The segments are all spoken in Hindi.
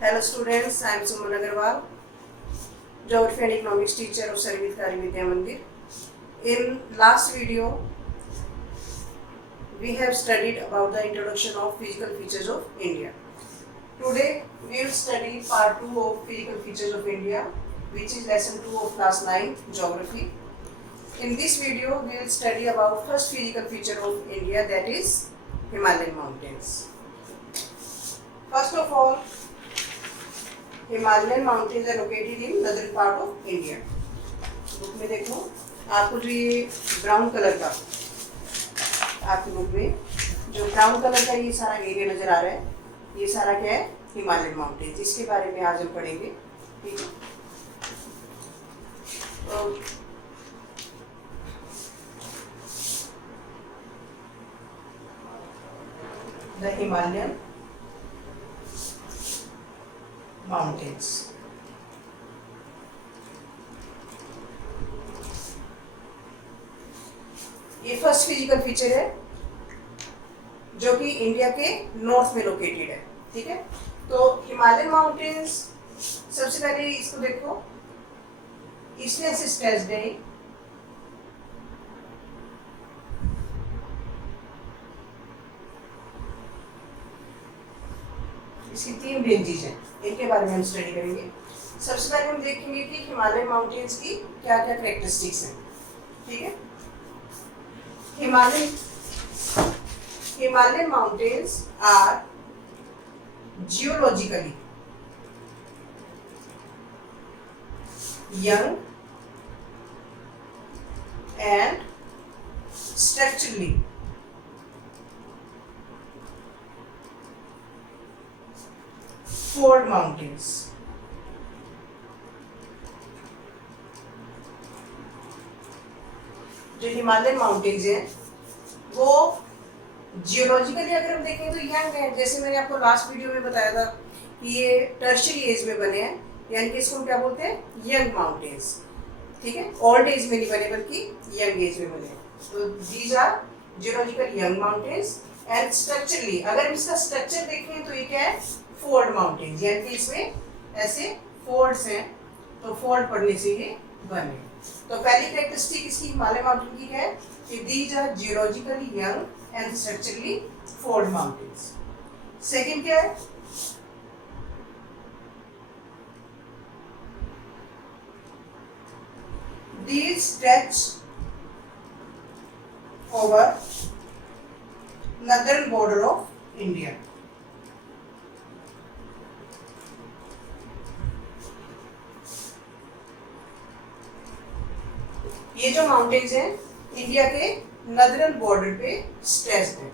Hello students, I am Suman Agarwal, Geography and Economics teacher of Sarvit Kari Vidya Mandir. In last video, we have studied about the introduction of physical features of India. Today, we will study part 2 of physical features of India, which is lesson 2 of class 9 Geography. In this video, we will study about first physical feature of India, that is Himalayan mountains. First of all, Himalayan mountains are located in northern part of India. Book में देखो आपको जो ये ब्राउन कलर का आपकी बुक में जो ब्राउन कलर का ये सारा एरिया नजर आ रहा है, ये सारा क्या है? Himalayan mountains. इसके बारे में आज हम पढ़ेंगे, ठीक है। तो द हिमालयन माउंटेन्स, ये फर्स्ट फिजिकल फीचर है जो कि इंडिया के नॉर्थ में लोकेटेड है, ठीक है। तो हिमालयन माउंटेन्स, सबसे पहले इसको देखो, ईस्टर्न से स्ट्रेच्ड है, इसकी 3 रेंजेस हैं, इनके बारे में हम स्टडी करेंगे। सबसे पहले हम देखेंगे कि हिमालयन माउंटेन्स की क्या क्या कैरेक्टरिस्टिक्स हैं, ठीक है। Himalayan mountains are geologically young and structurally fold mountains. जो हिमालयन माउंटेन्स हैं वो जियोलॉजिकली अगर हम देखें तो यंग है। जैसे मैंने आपको लास्ट वीडियो में बताया था कि ये टर्शियरी एज में बने हैं, यानी कि इसको हम क्या बोलते हैं? यंग माउंटेन्स, ठीक है। ओल्ड एज में नहीं बने बल्कि यंग एज में बने हैं। तो these are geological young mountains and structurally, अगर हम इसका स्ट्रक्चर देखें तो ये क्या है? फोल्ड माउंटेन्स, यानी कि इसमें ऐसे फोल्ड्स हैं, तो फोल्ड पड़ने से ये बने। तो पहली कैरेक्टरिस्टिक इसकी हिमालय माउंटेन की है कि these are geologically young and structurally fold mountains. Second क्या है? These stretch over northern border of India. ये जो माउंटेन्स हैं इंडिया के नदरन बॉर्डर पे स्ट्रेच्ड है,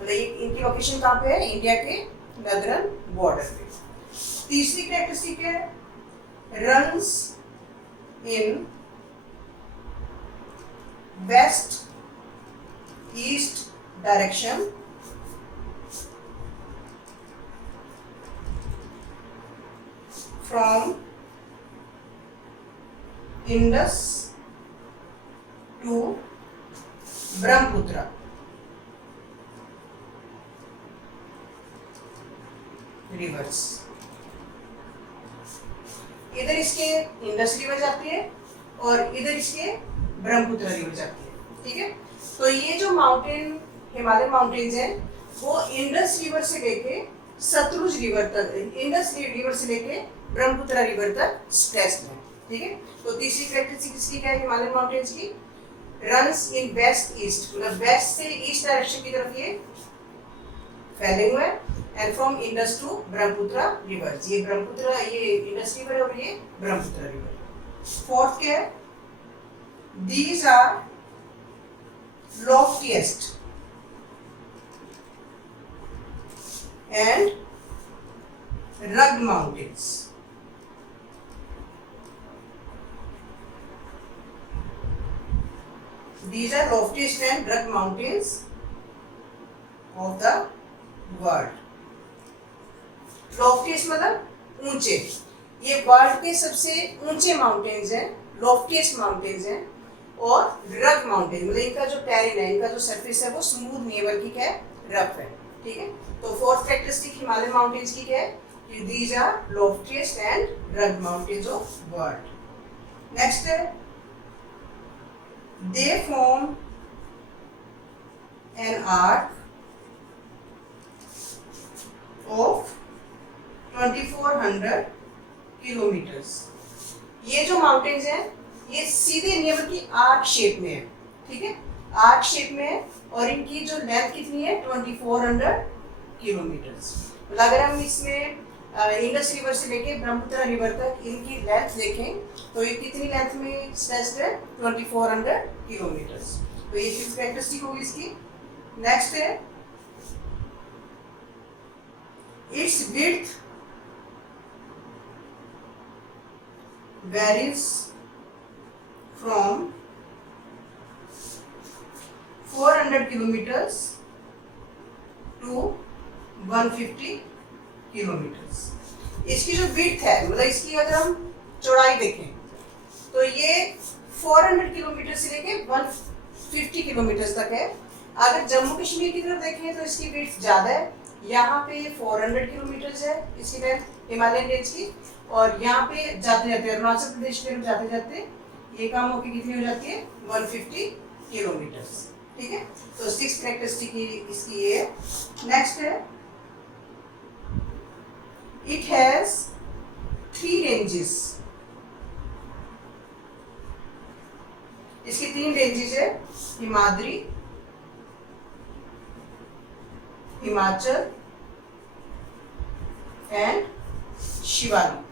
मतलब इनकी लोकेशन कहाँ पे है? इंडिया के नदरन बॉर्डर पे। तीसरी कैरेक्टरिस्टिक है runs in west east direction from Indus to Brahmaputra। Reverse, इधर इसके इंडस रिवर जाती है और इधर इसके ब्रह्मपुत्र रिवर जाती है, ठीक है। तो ये जो माउंटेन हिमालयन माउंटेन्स हैं वो इंडस रिवर से लेके सतलुज रिवर तक, इंडस रिवर से लेके ब्रह्मपुत्र रिवर तक स्ट्रेच्ड है, ठीक है। तो तीसरी कैरेक्टरिस्टिक इसकी क्या है हिमालयन माउंटेन्स की? रन्स इन वेस्ट ईस्ट, मतलब वेस्ट से ईस्ट डायरेक्शन की तरफ ये फैले हुए हैं and from Indus to Brahmaputra river. ये ब्रह्मपुत्र, ये इंडस रिवर है और ये ब्रह्मपुत्र रिवर। फोर्थ क्या है? These are loftiest and rugged mountains. These are loftiest and rugged mountains of the world. Loftiest मतलब ऊंचे, ये वर्ल्ड के सबसे ऊंचे माउंटेन्स हैं, लॉफ्टिएस्ट माउंटेन्स हैं। और रग माउंटेन, मतलब इनका जो टेरेन है, इनका जो सरफेस है वो स्मूथ नहीं है बल्कि क्या है? रफ है, ठीक है। तो फोर्थ कैरेक्टरिस्टिक हिमालयन माउंटेन्स की क्या है? These are loftiest and rugged mountains of world. Next, they form an arc of 2400 kilometres. ये जो माउंटेन्स हैं ये सीधे नहीं है बल्कि आर्क शेप में है, ठीक है, आर्क शेप में है और इनकी जो लेंथ कितनी है 2400 किलोमीटर्स। मतलब अगर हम इसमें इंडस रिवर से लेके ब्रह्मपुत्र रिवर तक इनकी लेंथ देखें तो ये कितनी लेंथ में स्ट्रेच्ड है 2400 किलोमीटर्स। तो ये फिफ्थ कैरेक्टरिस्टिक होगी इसकी। नेक्स्ट है it's width varies from 400 kilometers to 150 kilometers। इसकी जो विड्थ है मतलब इसकी अगर हम चौड़ाई देखें तो ये 400 किलोमीटर से लेके 150 किलोमीटर तक है। अगर जम्मू कश्मीर की तरफ देखें तो इसकी विड्थ ज़्यादा है, यहाँ पे 400 किलोमीटर है इसकी लेंथ हिमालयन रेंज की, और यहाँ पे जाते जाते अरुणाचल प्रदेश की तरफ जाते जाते ये काम होकर कितनी हो जाती है 150 किलोमीटर, ठीक है। तो सिक्स कैरेक्टरिस्टिक इसकी ये है। नेक्स्ट है इट हैज 3 रेंजेस। इसकी 3 रेंजेस है, हिमाद्री, हिमाचल एंड शिवालिक।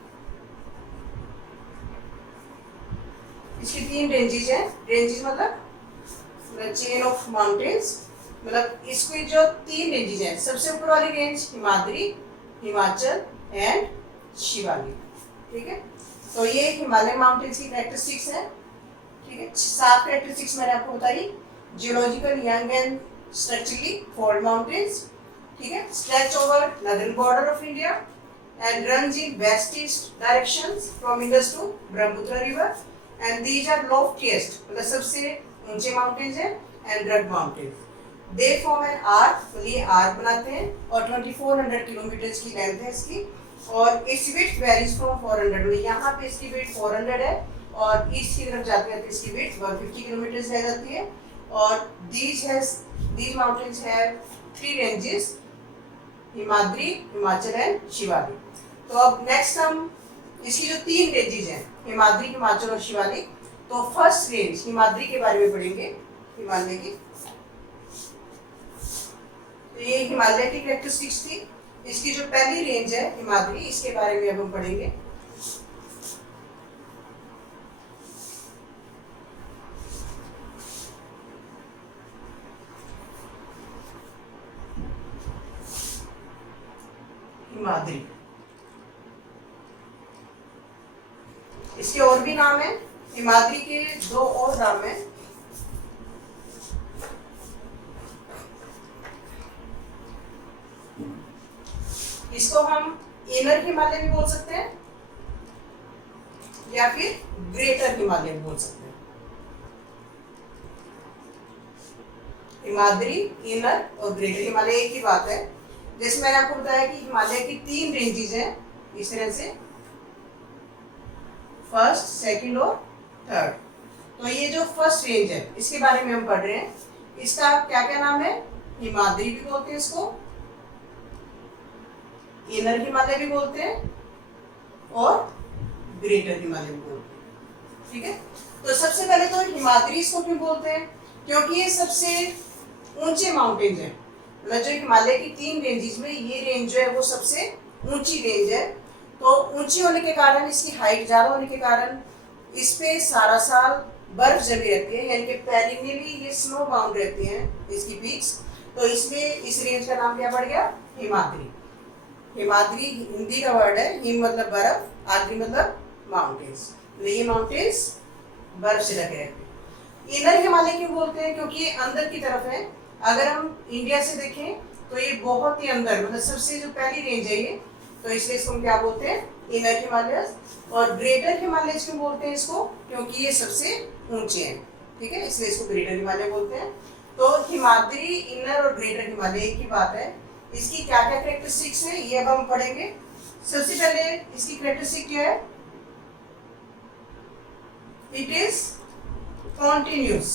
इसकी 3 रेंजेस हैं। रेंजेस मतलब चेन ऑफ माउंटेन्स, मतलब इसकी जो 3 रेंजेस हैं, सबसे ऊपर वाली रेंज हिमाद्री, हिमाचल एंड शिवालिक, ठीक है। तो ये हिमालयन माउंटेन्स की कैरेक्टरिस्टिक्स है, ठीक है। 7 कैरेक्टरिस्टिक्स मैंने आपको बताई। Geological young and structurally fold mountains, ठीक है, stretch over northern border of India and runs in west-east directions from Indus to Brahmaputra river, and these are loftiest, मतलब सबसे ऊंचे mountains हैं and rugged mountains. They form an arc, तो ये arc बनाते हैं और 2400 किलोमीटर की लेंथ है इसकी, और its width varies from 400। यहाँ पे इसकी width 400 है और ईस्ट की तरफ जाते जाते इसकी width 150 किलोमीटर रह जाती है। और these mountains have 3 ranges, Himadri, Himachal and Shivalik. तो अब नेक्स्ट हम इसकी जो 3 रेंजेस हैं हिमाद्री, हिमाचल और शिवालिक, तो फर्स्ट रेंज हिमाद्री के बारे में पढ़ेंगे। हिमालय की तो ये हिमालय की कैरेक्टरिस्टिक्स थी। इसकी जो पहली रेंज है हिमाद्री, इसके बारे में अब हम पढ़ेंगे। हिमाद्री, इसके और भी नाम है। हिमाद्री के 2 और नाम हैं। इसको हम इनर हिमालय भी बोल सकते हैं या फिर ग्रेटर हिमालय भी बोल सकते हैं। हिमाद्री, इनर और ग्रेटर हिमालय एक ही बात है। जैसे मैंने आपको बताया कि हिमालय की 3 रेंजेस हैं इस तरह से, फर्स्ट, सेकंड और थर्ड। तो ये जो फर्स्ट रेंज है इसके बारे में हम पढ़ रहे हैं। इसका क्या क्या नाम है? हिमाद्री भी बोलते हैं इसको, इनर हिमालय भी बोलते हैं और ग्रेटर हिमालय भी बोलते हैं, ठीक है। तो सबसे पहले तो हिमाद्री इसको क्यों बोलते हैं? क्योंकि ये सबसे ऊंचे माउंटेन्स हैं। मतलब जो हिमालय की 3 रेंजेस में ये रेंज जो है वो सबसे ऊंची रेंज है। तो ऊंची होने के कारण, इसकी हाइट ज़्यादा होने के कारण इस पे सारा साल बर्फ जमी रहती है, यानी कि पेरिनियली ये स्नो बाउंड रहती हैं इसकी पीक्स। तो इसलिए इस रेंज का नाम क्या पड़ गया? हिमाद्री। हिमाद्री हिंदी का वर्ड है, हिम मतलब बर्फ, आद्री मतलब माउंटेन्स। ये माउंटेन्स बर्फ से ढके रहते हैं। इनर हिमालय क्यों बोलते हैं? क्योंकि ये अंदर की तरफ है। अगर हम इंडिया से देखें तो ये बहुत ही अंदर, मतलब सबसे जो पहली रेंज है ये, तो इसलिए इसको हम क्या बोलते हैं? इनर हिमालय। और ग्रेटर हिमालय क्यों बोलते हैं इसको? क्योंकि ये सबसे ऊंचे हैं, ठीक है, इसलिए इसको ग्रेटर हिमालय बोलते हैं। तो हिमाद्री, इनर और ग्रेटर हिमालय एक ही बात है। इसकी क्या क्या कैरेक्टरिस्टिक्स है ये अब हम पढ़ेंगे। सबसे पहले इसकी कैरेक्टरिस्टिक क्या है? It is continuous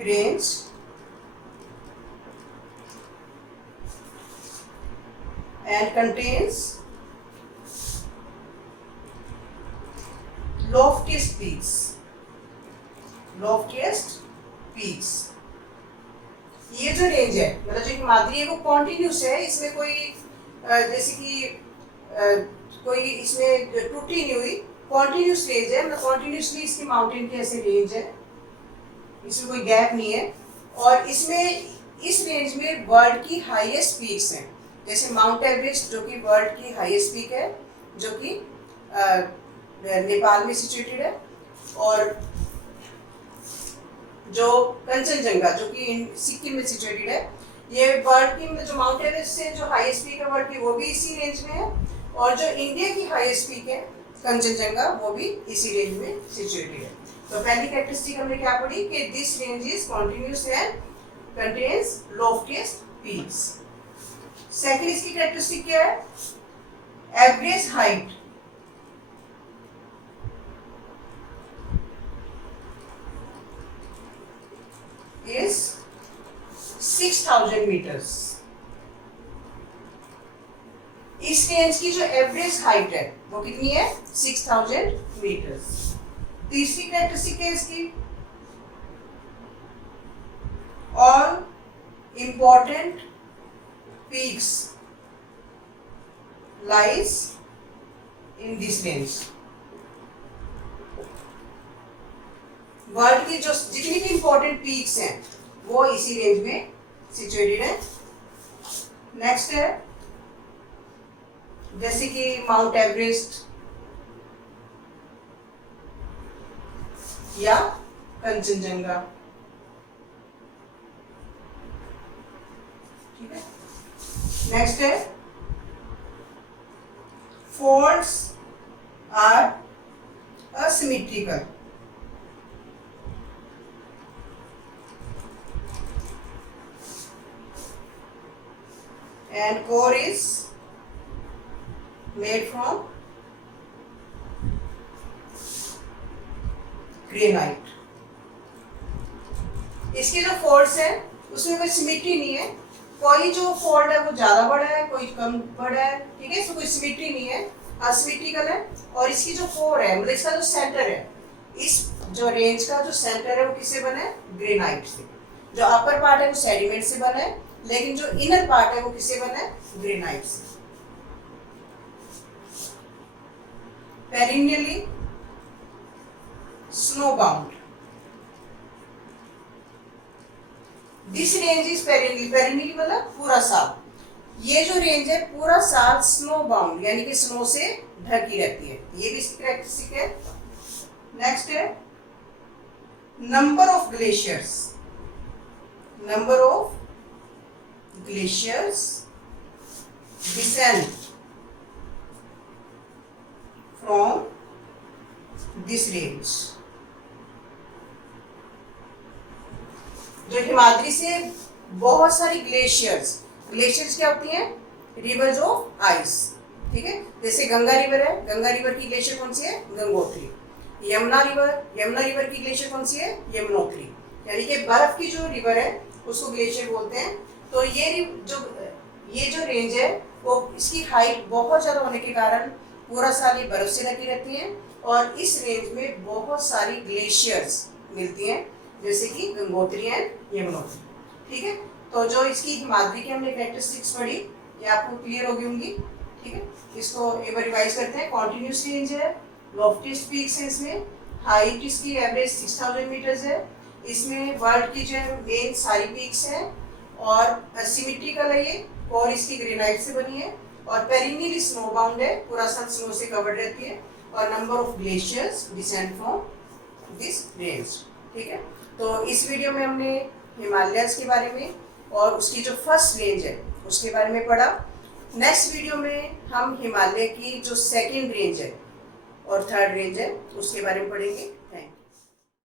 range and contains loftiest peaks. loftiest peaks. ये जो रेंज है मतलब जो हिमाद्री है वो कॉन्टिन्यूस है, इसमें कोई जैसे कि कोई इसमें टूटी नहीं हुई, कॉन्टिन्यूस रेंज है, मतलब कॉन्टिन्यूसली इसकी माउंटेन की ऐसे रेंज है, इसमें कोई गैप नहीं है। और इसमें इस रेंज में वर्ल्ड की हाईएस्ट पीक्स हैं, जैसे माउंट एवरेस्ट जो कि वर्ल्ड की हाईएस्ट पीक है, जो कि नेपाल में सिचुएटेड है, और जो कंचनजंगा जो कि सिक्किम में सिचुएटेड है, ये वर्ल्ड की जो माउंट एवरेस्ट से जो हाईएस्ट पीक है वर्ल्ड की वो भी इसी रेंज में है, और जो इंडिया की हाईएस्ट पीक है कंचनजंगा वो भी इसी रेंज में सिचुएटेड है। तो पहली कैरेक्टरिस्टिक हमने क्या पढ़ी कि this range is continuous and contains loftiest peaks. Second इसकी कैरेक्टरिस्टिक क्या है? Average height is 6000 metres. इस रेंज की जो एवरेज हाइट है वो कितनी है? 6000 मीटर्स। तीसरी कैरेक्टरिस्टिक है इसकी, all important peaks lies in this range. World की जो जितनी भी इंपॉर्टेंट पीक्स हैं वो इसी रेंज में सिचुएटेड है। नेक्स्ट है जैसे कि माउंट एवरेस्ट या कंचनजंगा, ठीक है। नेक्स्ट है folds are asymmetrical, and core is made from granite. इसके जो फोल्ड्स है उसमें कोई सिमेट्री नहीं है, कोई जो फोल्ड है वो ज्यादा बड़ा है कोई कम बड़ा है, ठीक है, इसमें कोई सिमेट्री नहीं है, असिमेट्रिकल है। और इसकी जो कोर है मतलब इसका जो सेंटर है, इस जो रेंज का जो सेंटर है वो किससे बना है? ग्रेनाइट से। जो अपर पार्ट है वो सेडिमेंट से बना है, लेकिन जो इनर पार्ट है वो किससे बना है? ग्रेनाइट से। Perennially snow bound, this range is perennially, perennially मतलब पूरा साल, ये जो रेंज है पूरा साल स्नो बाउंड यानी कि स्नो से ढकी रहती है, ये भी इसकी कैरेक्टरिस्टिक है। नेक्स्ट है number of glaciers, number of glaciers descend from this range. जो हिमाद्री से बहुत सारी ग्लेशियर्स, ग्लेशियर्स क्या होती हैं? रिवर्स ऑफ आइस, ठीक है। जैसे गंगा रिवर है, गंगा रिवर की ग्लेशियर कौन सी है? गंगोत्री। यमुना रिवर की ग्लेशियर कौन सी है? यमुनोत्री। यानी कि बर्फ की जो रिवर है उसको ग्लेशियर बोलते हैं। तो ये जो रेंज है वो इसकी हाइट बहुत ज़्यादा होने के कारण पूरा साल ये बर्फ से ढकी रहती है, और इस रेंज में बहुत सारी ग्लेशियर्स मिलती हैं जैसे कि गंगोत्री एंड यमुनोत्री, ठीक है। तो जो इसकी हिमाद्री की हमने कैरेक्टरिस्टिक्स पढ़ी ये आपको क्लियर होगी होंगी, ठीक है। इसको एक बार रिवाइज करते हैं। कॉन्टिन्यूस रेंज है, लॉफ्टीएस्ट पीक्स है, इसमें हाइट इसकी एवरेज 6000 मीटर्स है, इसमें वर्ल्ड की जो मेन सारी पीक्स हैं, और सिमेट्रिकल है ये, और इसकी ग्रेनाइट से बनी है, और पेरिनियली स्नो बाउंड है, पूरा साल स्नो से कवर्ड रहती है, और number of glaciers descend from this range, ठीक है। तो इस वीडियो में हमने हिमालयस के बारे में और उसकी जो फर्स्ट रेंज है उसके बारे में पढ़ा। नेक्स्ट वीडियो में हम हिमालय की जो सेकंड रेंज है और थर्ड रेंज है उसके बारे में पढ़ेंगे।